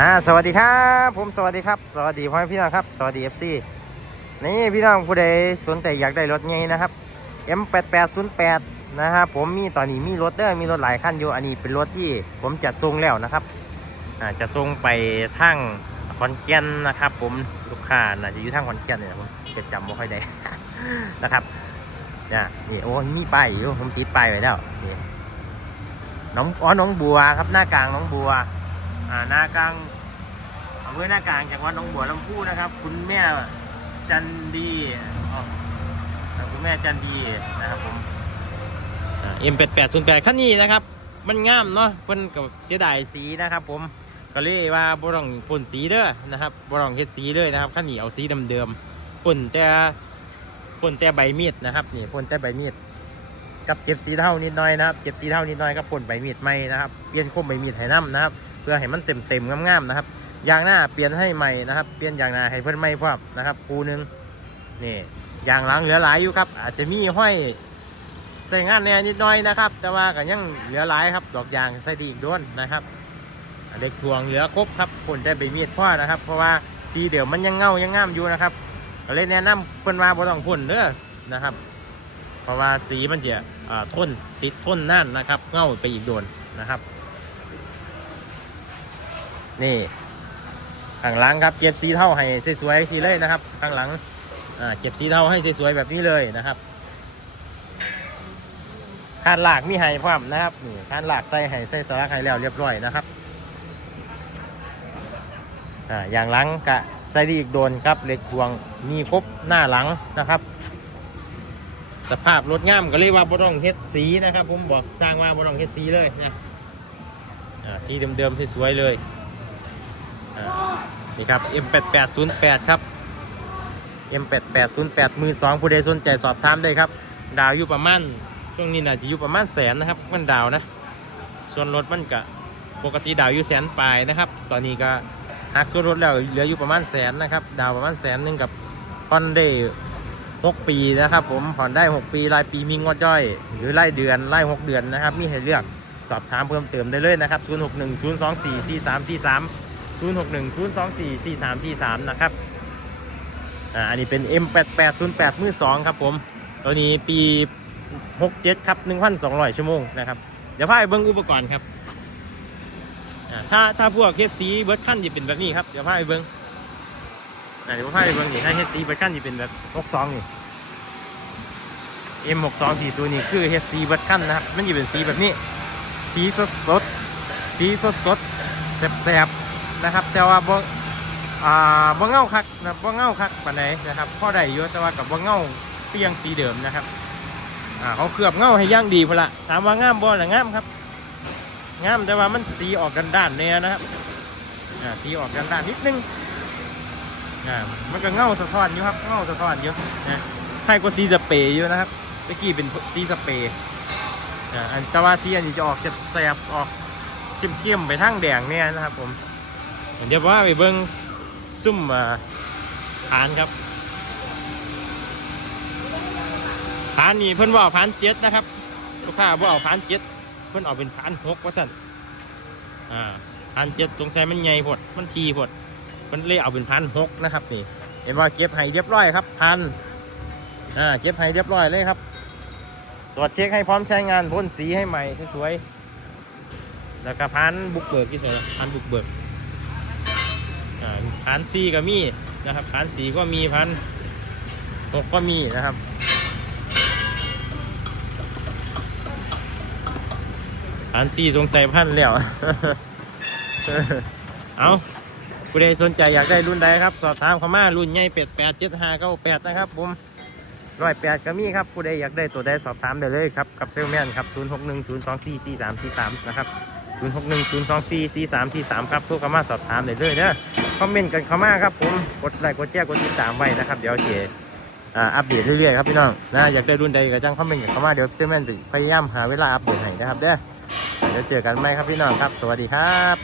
อ่าสวัสดีครับ ผมสวัสดีครับ สวัสดีพ่อพี่น้องครับ สวัสดีเอฟซีนี่พี่น้องผู้ใดสนใจอยากได้รถไงนะครับ M8808 นะครับผมมีตอนนี้มีรถเด้อมีรถหลายคันอยู่อันนี้เป็นรถที่ผมจะส่งแล้วนะครับอ่าจะส่งไปทางขอนแก่นนะครับ ผมลูกค้าน่าจะอยู่ทางขอนแก่นเนี่ยผมจะจำไม่ค่อยได้นะครับเนี่ยนี่โอ้มีป้ายอยู่ผมติดป้ายไว้แล้วนี่น้องอ๋อน้องบัวครับหน้ากลางน้องบัว น้ากลางอำเภอหน้ากลางจังหวัดหนองบัวลำพูนะครับ คุณแม่จันดีคุณแม่จันดีนะครับผมเอ็มแปดแปดศูนย์แปดขั้นนี้นะครับ มันงามเนาะเพิ่นกับเสียดายสีนะครับ ผมก็เลยว่าบ่ต้องพ่นสีเด้อนะครับบ่ต้องเฮ็ดสีเลยนะครับขั้นนี้เอาสีเดิมๆพ่นแต่พ่นแต่ใบมีดนะครับนี่พ่นแต่ใบมีดกับเก็บสีเท่านิดหน่อยนะครับเก็บสีเท่านิดหน่อยกับพ่นใบมีดใหม่นะครับเปลี่ยนคมใบมีดให้น้ำนะครับ พื่อให้มันเต็มเต็มๆงามๆนะครับยางหน้าเปลี่ยนให้ใหม่นะครับ เปลี่ยนยางหน้าให้เพื่อนใหม่พร้อมนะครับคูหนึงนี่ยางหลังเหลือหลายอยู่ครับ อาจจะมีห้อยใส่งานแน่นิดหน่อยนะครับ แต่ว่าก็ยังเหลือหลายครับ ดอกยางใส่ดีอีกด้วนนะครับเด็กทวงเหลือครบครับคนได้ใบมีดพ่อนะครับ เพราะว่าสีเดี๋ยวมันยังเงายังงามอยู่นะครับก็เลยแนะนำเพื่อนว่าบ่ต้องพ่นเด้อนะครับ เพราะว่าสีมันจะอ่าทนติดทนนั่นนะครับ เงาไปอีกโดนนะครับ นี่ข้างหลังครับเก็บสีเท่าให้สวยๆทีเลยนะครับ ข้างหลังอ่าเก็บสีเท่าให้สวยๆแบบนี้เลยนะครับคานหลากมีให้พร้อมนะครับนี่คานหลากใส่ให้ใส่สลักให้แล้วเรียบร้อยนะครับอ่าอย่างหลังกะใส่ดีอีกโดนครับเหล็กพวงมีครบหน้าหลังนะครับสภาพรถงามก็เลยกว่าบ่ต้องเฮ็ดสีนะครับ ผมบอกสร้างว่าบ่ต้องเฮ็ดสีเลยนะสีเดิมๆสวยๆเลย นี่ครับ M8808 ครับ M8808 มือสองผู้ใดสนใจสอบถามได้ครับ ดาวอยู่ประมาณช่วงนี้น่าจะอยู่ประมาณแสนนะครับ มันดาวนะ ส่วนรถมันก็ปกติดาวอยู่แสนปลายนะครับ ตอนนี้ก็หักส่วนรถแล้วเหลืออยู่ประมาณแสนนะครับ ดาวประมาณแสนหนึ่งกับผ่อนได้หกปีนะครับ ผมผ่อนได้ 6 ปีรายปีมีงวดย่อย หรือรายเดือนราย6 เดือนนะครับ มีให้เลือกสอบถามเพิ่มเติมได้เลยนะครับ 061 024 4343 0 6 1 0 2 4 4 3 4 3 นะครับ อ่า อันนี้เป็น M8808 มือ2ครับผม ตัวนี้ปี 67 ครับ 1,200 ชั่วโมงนะครับ เดี๋ยวพาไปเบิ้งอุปกรณ์ครับ อ่า ถ้าถ้าพวกเฮดซีเบิร์ดขั้นจะเป็นแบบนี้ครับ เดี๋ยวพาไปเบิ้งอ่า เดี๋ยวพาไปเบิ้งนี่ถ้าเฮดซีเบิร์ดขั้นจะเป็นแบบ 62 นี่ M6240 นี่คือเฮดซีเบิร์ดขั้นนะครับ มันจะเป็นสีแบบนี้ สีสดสดสีสดสดๆแสบ นะครับ แต่ว่าบ่อ่าบ่เงาคักนะบ่เงาคักปานใดนะครับพอได้อยู่แต่ว่ากับบ่เงาเปียงสีเดิมนะครับอ่าเขาเคลือบเงาให้ย่างดีพุ่นละถามว่างามบ่ล่ะงามครับงามแต่ว่ามันสีออกด้านด้านเนี่ยนะครับอ่าสีออกด้านด้านนิดนึงอ่ามันก็เงาสะท้อนอยู่ครับเงาสะท้อนอยู่นะให้กว่าสีสเปรย์อยู่นะครับเมื่อกี้เป็นสีสเปรย์อ่าอันแต่ว่าสีอันนี้จะออกจะแสบออกเข้มๆไปทางแดงเนี่ยนะครับผม เดี๋ยวว่าไปเบิ้งซุ่มอ่าผานครับผานนี่เพิ่นว่าเอาผานเจ็ดนะครับลูกค้าว่าเอาผานเจ็ดเพิ่นเอาเป็นผานหกว่าสั่นอ่าผานเจ็ดสงสัยมันใหญ่พดมันทีพดเพิ่นเลยเอาเป็นผานหกนะครับนี่ เห็นว่าเก็บให้เรียบร้อยครับพันอ่าเก็บให้เรียบร้อยเลยครับ ตรวจเช็คให้พร้อมใช้งานพ่นสีให้ใหม่สวยๆแล้วก็พันบุกเบิกที่สุดพันบุกเบิกาพันสี่ก็มีนะครับพันสี่ก็มีพันหกก็มีนะครับพันสี่สงสัยพันแล้ว เอาผู้ใดสนใจอยากได้รุ่นใดครับ สอบถามเข้ามารุ่นใหญ่เป็ดแปดเจ็ดห้าเก้าแปดนะครับผมร้อยแปดก็มีครับผู้ใดอยากได้ตัวใดสอบถามได้เลยครับกับเซลแมนครับศูนย์หกหนึ่งศูนย์สองสี่สี่สามสี่สามนะครับศูนย์หกหนึ่งศูนย์สองสี่สี่สามสี่สามครับโทรเข้ามาสอบถามได้เลยเด้อ คอมเมนต์กันเข้ามาครับผมกดไลค์กดแชร์กดติดตามไว้นะครับ เดี๋ยวเจอ่าอัปเดตเรื่อยๆครับพี่น้องนะอยากได้รุ่นใดก็จังคอมเมนต์กันเข้ามาเดี๋ยวเซเมนจะพยายามหาเวลาอัปเดตให้นะครับเด้อเดี๋ยวเจอกันไหมครับพี่น้องครับ สวัสดีครับ